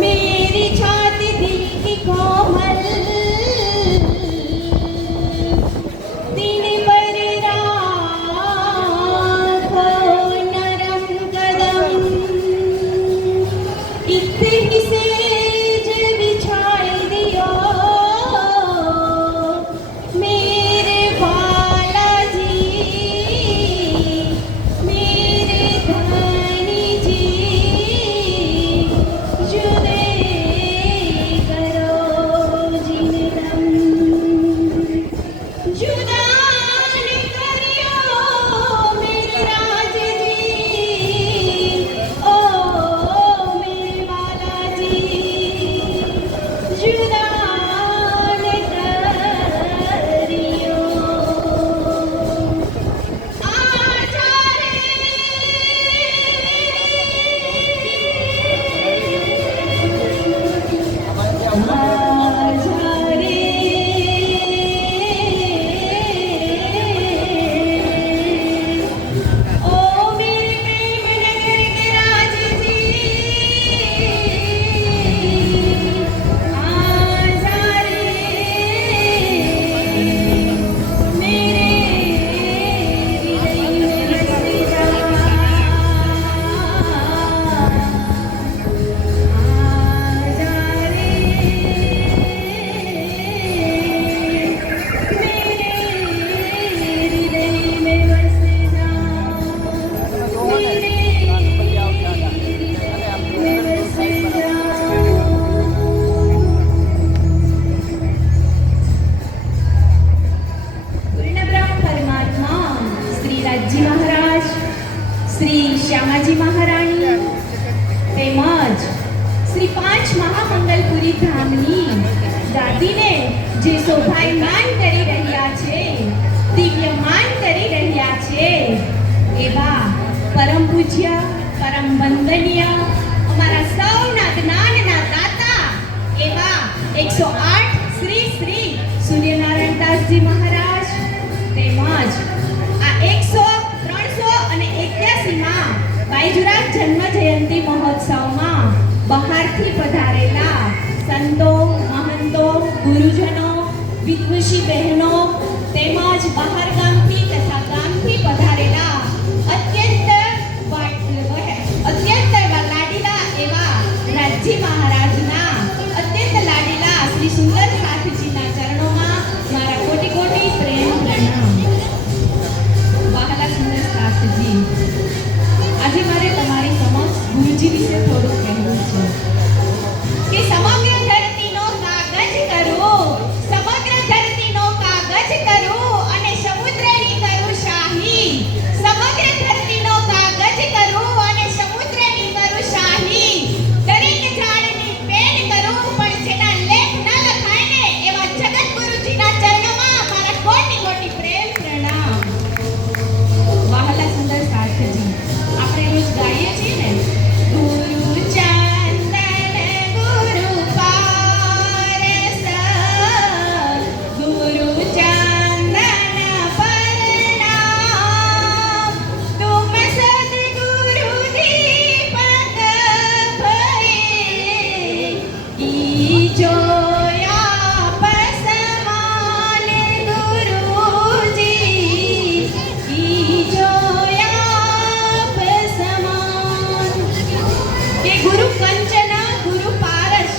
मेरी छाती दिल की कोमल, दिन भर राखो नरम कदम, इतनी सेज बिछाए दियो मेरे बालाजी, मेरे धनी जी, जुदे करो जिनदम, जुदा न करियो मेरे राज जी, ओ मेरे बालाजी, जुदा न करियो। आजा रे, आजा रे, ओ मेरे प्रेम नगर के राज जी, आजा रे, मेरे हृदय में बस जा, आजा रे, मेरे हृदय में बस जा, मेरे हृदय में बस जा। પૂર્ણબ્રહ્મ પરમાત્મા શ્રી રાજજી મહારાજ, શ્રી શ્યામાજી મહારાણી તેમજ શ્રી પાંચ મહામંગલપુરી ધામની દાદીને જે શોભાયમાન કરી રહ્યા છે, દિવ્યમાન કરી રહ્યા છે, એવા પરમ પૂજ્ય પરમ વંદનીય અમારા સૌના જ્ઞાનના દાતા એવા 108 શ્રી શ્રી સૂર્યનારાયણ દાસજી મહારાજ તેમજ આ 100, 300 અને 81માં બાઈજુરાજ જન્મ જયંતિ મહોત્સવમાં બહારથી પધારેલા સંતો, મહંતો, ગુરુજનો, વિદ્વષી બહેનો તેમજ બહાર ગામથી તથા ગામથી પધારેલા અત્યંત લાડીલા એવા રાજજી મહારાજના અત્યંત લાડીલા શ્રી સુંદરનાથજીના ચરણોમાં મારા કોટી કોટી પ્રેમ પ્રણામ। વહાલા સુંદરનાથજી, આજે મારે તમારી સમક્ષ ગુરુજી વિશે થોડું કહેવું છે કે સમગ્ર ધરતીનો કાગજ કરું, સમગ્ર ધરતીનો કાગજ કરું અને સમુદ્રની કરું શાહી, સમગ્ર ધરતીનો કાગજ કરું અને સમુદ્રની કરું શાહી, દરેક ઝાડની પેન કરું પણ જેના લેખ ન લખાય ને એવા જગતગુરુજીના ચરણોમાં મારા કોટી કોટી પ્રેમ પ્રણામ। વહાલા સુંદર સાથજી, આપણે રોજ ગાઈએ છીએ ને, ગુરુ ચંદન ગુરુ પારસ, ગુરુ ચંદન પરનામ, तुम सद्गुरु दीपक भये, कीजो आप समान गुरुजी, कीजो आप समान। કે ગુરુ કંચન ગુરુ પારસ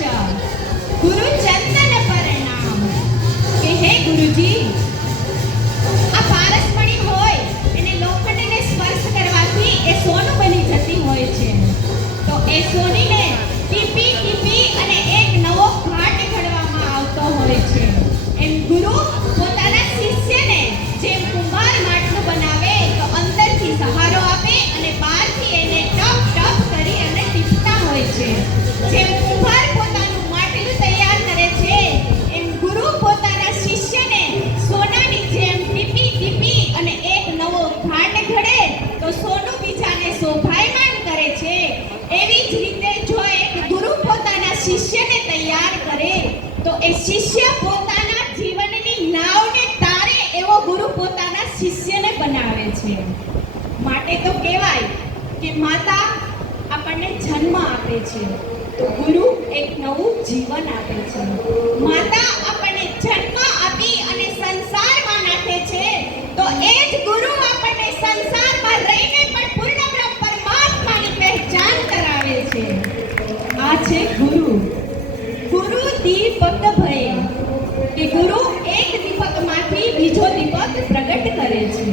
ગુરુ ચંદન પરનામ, કે હે ગુરુજી, આ પારસમણી હોય એને લોખંડને સ્પર્શ કરવાથી એ સોનું બની જતી હોય છે, તો એ સોનીને ટીપી ટીપી અને એક નવો ઘાટ ઘડવામાં આવતો હોય છે। એમ ગુરુ પોતાના શિષ્યને જેમ કુંભાર માટલું બનાવે તો અંદરથી સહારો આપે અને બહારથી એને ટપ ટપ કરી અને ટીપતા હોય છે, જેમ કુંભાર પોતાનું માટલું તૈયાર કરે છે, એમ ગુરુ પોતાના શિષ્યને સોનાની જેમ ટીપી ટીપી અને એક નવો ઘાટ ઘડે તો સોનું બીજાને શોભાયમાન કરે છે, એવી જ રીતે જો એક ગુરુ પોતાના શિષ્યને તૈયાર કરે તો એ શિષ્ય પોતાના જીવનની નાવને તારે એવો ગુરુ પોતાના શિષ્યને બનાવે છે। માટે તો કહેવાય કે માતા આપણને જન્મ આપે છે, તો ગુરુ એક નવું જીવન આપે છે. માતા આપણને જન્મ આપી અને સંસારમાં નાખે છે, તો એ જ ગુરુ આપણને સંસારમાં રહીને પણ પૂર્ણ બ્રહ્મ પરમાત્માની પહેચાન કરાવે છે. આ છે ગુરુ. ગુરુ દીપક ભય, કે ગુરુ એક દીપકમાંથી બીજો દીપક પ્રગટ કરે છે.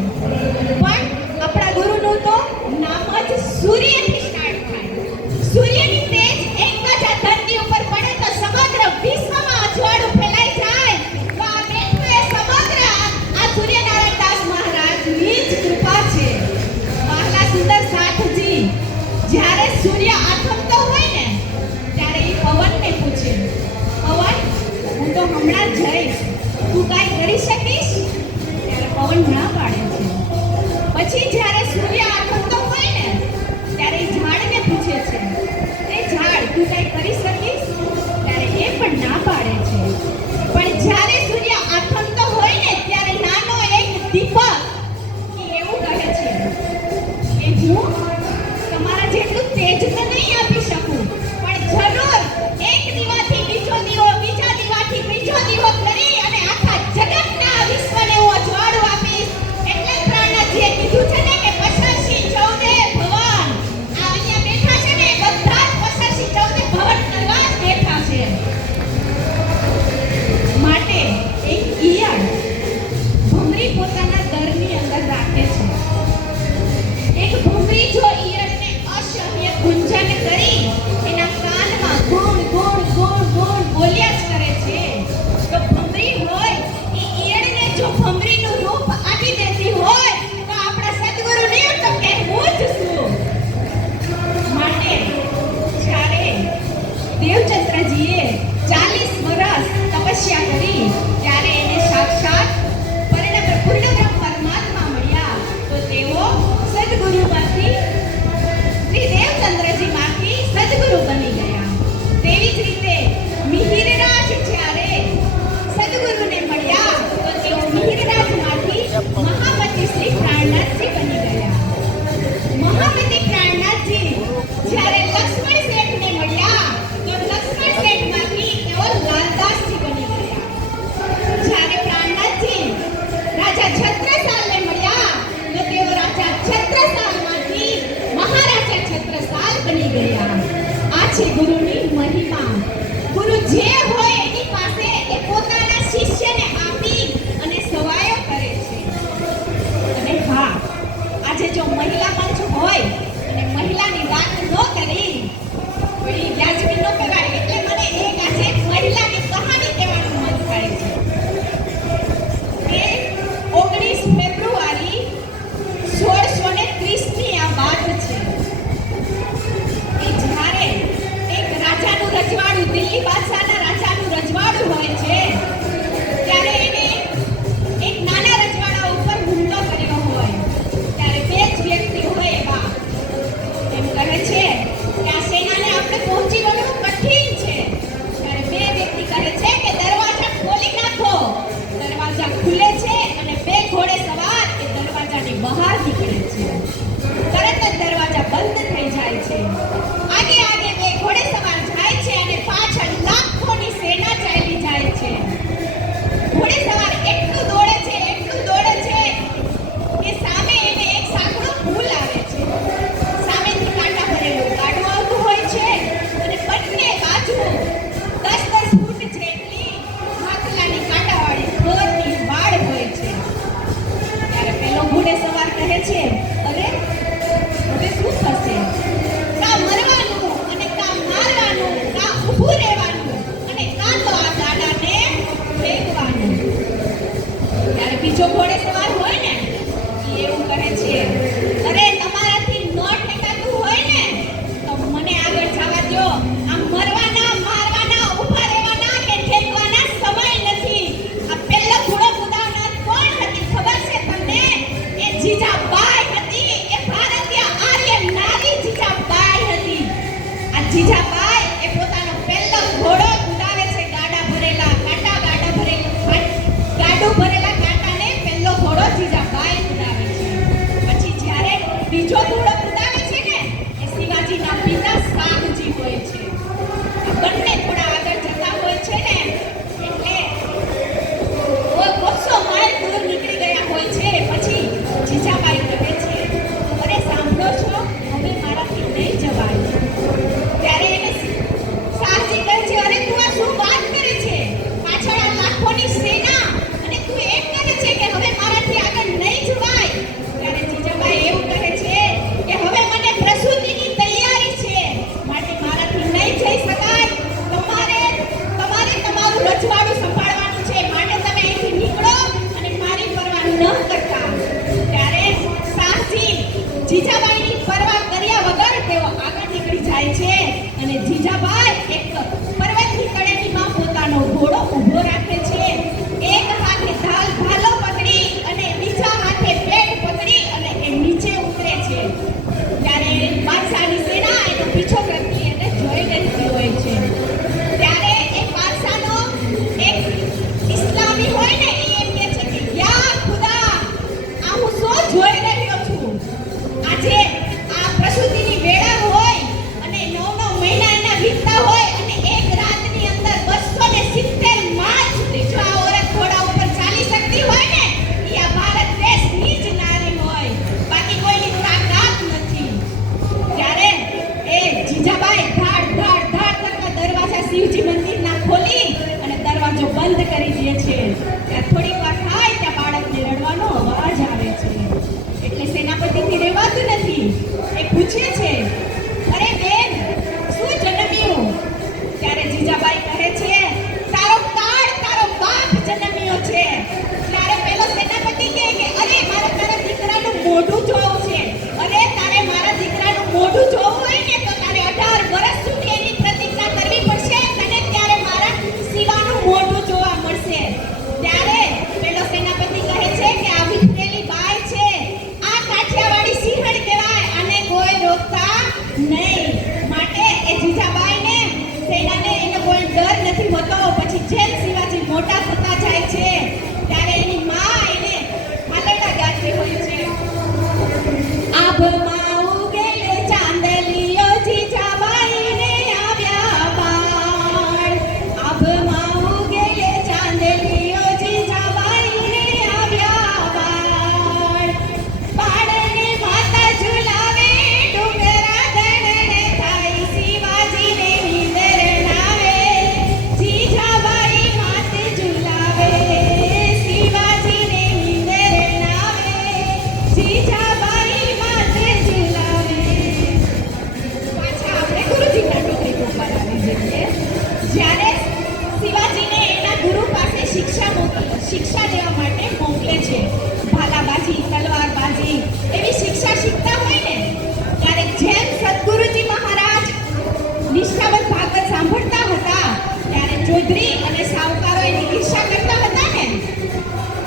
પણ આપણા ગુરુનું તો નામ જ સૂર્યથી સ્ટાર્ટ થાય. સૂર્યની તેજ એક જ આ ધરતી ઉપર પડે તો સમગ્ર વિશ્વમાં અજવાળું ફેલાઈ જાય. તો આ બેઠું એ સમગ્ર આ સૂર્યનારાયણ દાસ મહારાજની જ કૃપા છે. મહાલા સુંદર સાથજી જ્યારે સૂર્ય આથમતો હોય ને ત્યારે એ પવનને પૂછે, પવન હું તો હમણાં જ જઈશ, તું કાંઈ કરી શકીશ? ત્યારે પવન ના પાડે છે. પછી જ્યારે સૂર્ય આથમતો હોય ને ત્યારે એ ઝાડને પૂછે છે, એ ઝાડ તું કાંઈ કરી શકીશ? ત્યારે એ પણ ના પાડે છે. પણ જ્યારે સૂર્ય આથમતો હોય ને ત્યારે નાનો એક દીપક એવું કહે છે કે હું તમારા જેટલું તેજ તો નહીં આપી શકું, પણ જરૂર એક દીવાથી બીજો દીવો, બીજા દીવાથી ત્રીજો દીવો કરી અને આખા જગતના વિશ્વને હું અજવાળું આપીશ. એટલે પ્રાણનાથજીએ કીધું છે ને કે પશાશી ચૌદે ભવન. આ અહીંયા બેઠા છે ને એ બધા જ પશાશી ચૌદે ભવન કરવા જ બેઠા છે. માટે એક ઈયળ ભમરી પોતાના દરની અંદર રાખે છે. એક ભમરી જો ઈયળને અસહ્ય ગુંજન કરી એના કાનમાં ગુણ ગુણ ગુણ ગુણ બોલ્યા જ કરે છે, તો ભમરી હોય એ ઈયળને જો ભમરીનું રૂપ આપી દેતી હોય તો આપણા સદગુરુને તો કહેવું જ શું. માટે જ્યારે દેવચંદ્રજીએ 40 વર્ષ તપસ્યા કરી ત્યારે એને સાક્ષાત પૂર્ણ બ્રહ્મ પરમાત્મા મળ્યા. તો તેઓ સદગુરુમાંથી શ્રી દેવચંદ્રજીમાંથી સદગુરુ બની ગયા. તેવી જ રીતે મિહિરરાજ જ્યારે સદગુરુને મળ્યા તો તેઓ મિહિરરાજમાંથી મહામતી શ્રી પ્રાણનાથજી બની ગયા. મહામતી પ્રાણનાથજી જ્યારે લક્ષ્મણ શેઠને મળ્યા તો લક્ષ્મણ શેઠમાંથી તેઓ લાલદાસજી બની ગયા. જ્યારે પ્રાણનાથજી રાજા છત્રસાલને મળ્યા તો તેઓ રાજા છત્રસાલમાંથી મહારાજા છત્રસાલ બની ગયા. આ છે ગુરુની મહિમા. ગુરુ જે હોય એની પાસે એ પોતાના શિષ્યને આપી અને સવાયો કરે છે. અને હા, આજે જો મહિલા પંચ હોય અને મહિલાની વાત ન કરી વળી વ્યાજબી ન કરાય, એટલે મને એક આજે મહિલાની કહાની કહેવાનું મન થાય છે. કે 19 ફેબ્રુઆરી 1630 ની આ વાત છે. કે જ્યારે એક રાજાનું રજવાડું, દિલ્હી બાદશાહના રાજાનું રજવાડું હોય છે, ત્યારે એને એક નાના રજવાડા ઉપર હુમલો કર્યો હોય. ત્યારે બે જ વ્યક્તિ હોય એવા એમ કહે છે કે આ સેનાને આપણે પહોંચી વળવું કઠિન છે. ત્યારે બે વ્યક્તિ કહે છે કે દરવાજા ખોલી નાખો. દરવાજા ખુલે છે અને બે ઘોડે સવાર એ દરવાજાની બહાર નીકળે છે. તરત જ દરવાજા બંધ થઈ જાય છે. આગે આગે બે ઘોડે સવાર જાય છે અને પાછળ લાખો ત્યાં થોડીક વાર થાય ત્યાં બાળકને રડવાનો અવાજ આવે છે. એટલે સેનાપતિથી રહેવાતું નથી. એ પૂછે છે, અરે બેન, શું જન્મ્યું? ત્યારે જીજાબાઈ કહે છે, તારો કાળ તારો બાપ જન્મ્યો છે. ત્યારે પેલો સેનાપતિ કહે કે અરે મારે તારા દીકરાનું મોઢું જોવું છે. અરે તારે મારા દીકરાનું મોઢું જોવું હોય ને તો તારે 18 વર્ષ સુધી એની પ્રતીક્ષા કરવી પડશે. તને ત્યારે મારા શિવાનું મોઢું જોવા મળશે. ત્યારે પેલો સેનાપતિ કહે છે કે આ વિફરેલી બાઈ છે, આ કાઠિયાવાડી સિંહણ કહેવાય, આને કોઈ રોકતા નહીં. માટે એ જીજાબાઈને સેનાને એનો કોઈ ડર નથી હોતો. પછી જેમ શિવાજી મોટા થતા જાય છે ત્યારે એની માં એને હાલરડા ગાતી હોય છે. આભમાં ઉગેલો ચાંદલિયો જીજાબાઈને આવ્યા બાળ. આભમાં ઉગેલો ચાંદલિયો જીજાબાઈને આવ્યા બાળ. બાળને માતા ઝુલાવે, ડુંગરા દળને થાય, શિવાજીને નીંદર નાવે. જીજાબાઈ માથે ઝુલાવે, શિવાજીને નીંદર નાવે. જીજાબાઈ માથે ઝુલાવે. પાછા આપણે ગુરુજીના ટોપિક ઉપર આવી જઈએ. જ્યારે શિવાજીને એના ગુરુ પાસે શિક્ષા લેવા માટે મોકલે છે, ભાલાબાજી, તલવારબાજી એવી શિક્ષા શીખતા હોય ને, ત્યારે જેમ સદગુરુજી મહારાજ નિષ્ઠાવંત ભાગવત સાંભળતા હતા ત્યારે ચૌધરી અને સાવકારો એની ઈર્ષા કરતા હતા ને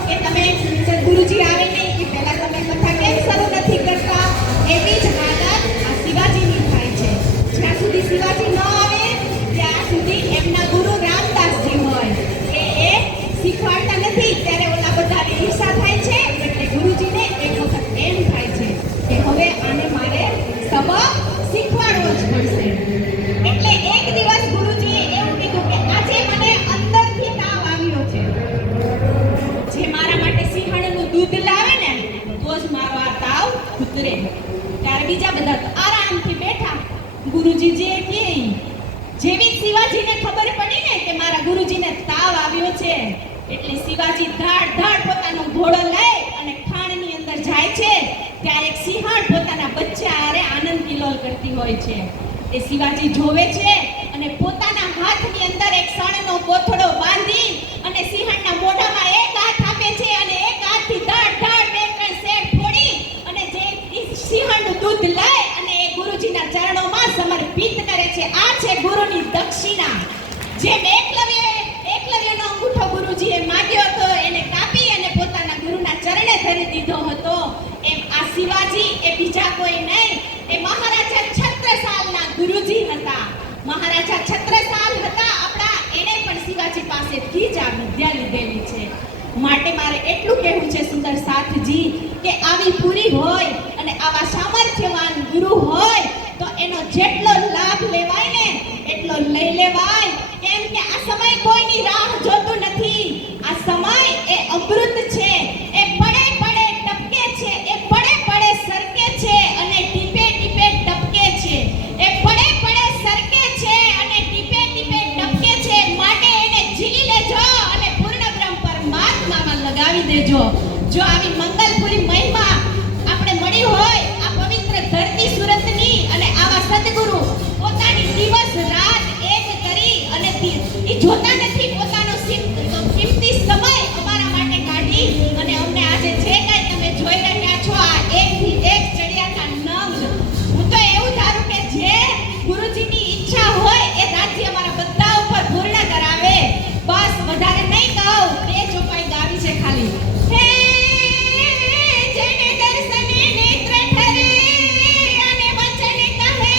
કે તમે સદગુરુજી આવે નહીં કે પહેલા તમે કથા કેમ શરૂ નથી કરતા. એવી જ હાલત આ શિવાજીની થાય છે. જ્યાં સુધી શિવાજી ન આવે ત્યાં સુધી એમના ગુરુ રામદાસજી હોય એ શીખવાડતા નથી. ત્યારે ઓલા બધાને ઈર્ષા થાય છે. એટલે ગુરુજીને એક વખત એમ થાય છે કે હવે આને મારે સબક શીખવાડવો જ પડશે. એટલે એક દિવસ ગુરુજીએ એવું કીધું કે આજે મને અંદરથી તાવ આવ્યો છે. જે મારા માટે સિંહણનું દૂધ લાવે ને તો જ મારો આ તાવ ઉતરે. ત્યારે બીજા બધા તો આરામથી બેઠા. ગુરુજી જે કહે જેવી શિવાજીને ખબર પડી ને કે મારા ગુરુજીને તાવ આવ્યો છે એટલે શિવાજી ધાડ ધાડ પોતાનો ઘોડો લઈ અને ખાણની અંદર જાય છે. ત્યાં એક સિંહણ પોતાના બચ્ચા હારે આનંદ કિલોલ કરતી હોય છે. એ શિવાજી જોવે છે અને પોતાના હાથની અંદર એક સણનો કોથળો બાંધી અને સિંહણના મોઢામાં એક હાથ આપે છે અને એક હાથથી ધાડ ધાડ બે ત્રણ શેર ફોડી અને જે સિંહણનું દૂધ લઈ અને એ ગુરુજીના ચરણોમાં સમર્પિત કરે છે. આ છે ગુરુની દક્ષિણા. જેમ એકલવ્યનો અંગૂઠો ગુરુજીએ માંગ્યો હતો એને કાપી અને પોતાના ગુરુના ચરણે ધરી દીધો હતો, એમ આ શિવાજી એ બીજા કોઈ નહીં, એ મહારાજા છત્રસાલના ગુરુજી હતા. મહારાજા છત્રસાલ હતા આપણા, એને પણ શિવાજી પાસેથી જ આ વિદ્યા લીધેલી છે. માટે મારે એટલું કહેવું છે સુંદર સાથજી કે આવી પૂરી હોય અને આવા સામર્થ્યવાન ગુરુ હોય તો એનો જેટલો લાભ લેવાય ને એટલો લઈ લેવાય. કેમ કે આ સમય કોઈની રાહ જોતું નથી. આ સમય એ અમૃત છે. એ પડે પડે ટપકે છે, એ પડે પડે સરકે છે અને ટીપે ટીપે ટપકે છે. એ પડે પડે સરકે છે અને ટીપે ટીપે ટપકે છે. માટે એને ઝીલી લેજો અને પૂર્ણ બ્રહ્મ પરમાત્મામાં લગાવી દેજો. જો આવી મંગલપુરી મહિમા આપણે મળી હોય આ પવિત્ર ધરતી સુરતની અને આવા સદગુરુ પોતાની દિવસ રાત એક કરી અને એ જોતા નથી પોતાનો કિંમતી સમય અમારા માટે કાઢી અને અમને આજે જે કાંઈ તમે જોઈ રહ્યા છો આ એકથી એક ચડિયાતા નંગ. હું તો એવું ધારું કે જે ગુરુજીની ઈચ્છા હોય એ રાજ્ય અમારા બધા ઉપર પૂર્ણ કરાવે. બસ વધારે નહીં કહું, બે ચોપાઈ ગાવી છે ખાલી. હે જેને દર્શને નેત્ર ઠરે અને વચન કહે ઠરે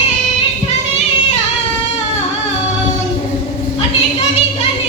અને કવિ ગણ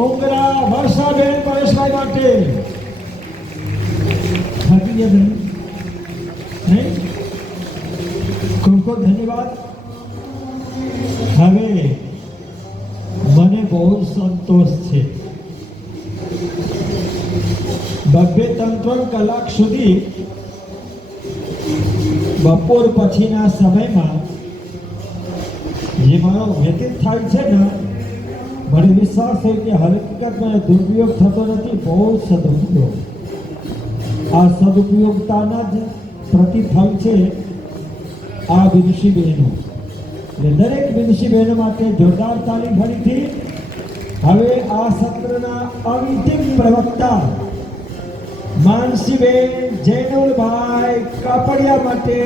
મોગરા વર્ષાબેન પરેશભાઈ માટે થાકી ગયા બેન નહીં ખૂબ ખૂબ ધન્યવાદ હવે મને બહુ સંતોષ છે 2-3 કલાક સુધી બપોર પછીના સમયમાં જે મારો વ્યતીત થાય છે ને મને વિશ્વાસ છે કે હકીકતમાં દુરુપયોગ થતો નથી બહુ સદુપયોગ આ સદુપયોગતાના જ પ્રતિફળ છે આ વિદુષી બહેનો એટલે દરેક વિદુષી બહેનો માટે જોરદાર તાલીમ ફરીથી હવે આ સત્રના અંતિમ પ્રવક્તા માનસીબેન જૈનુલભાઈ કાપડિયા માટે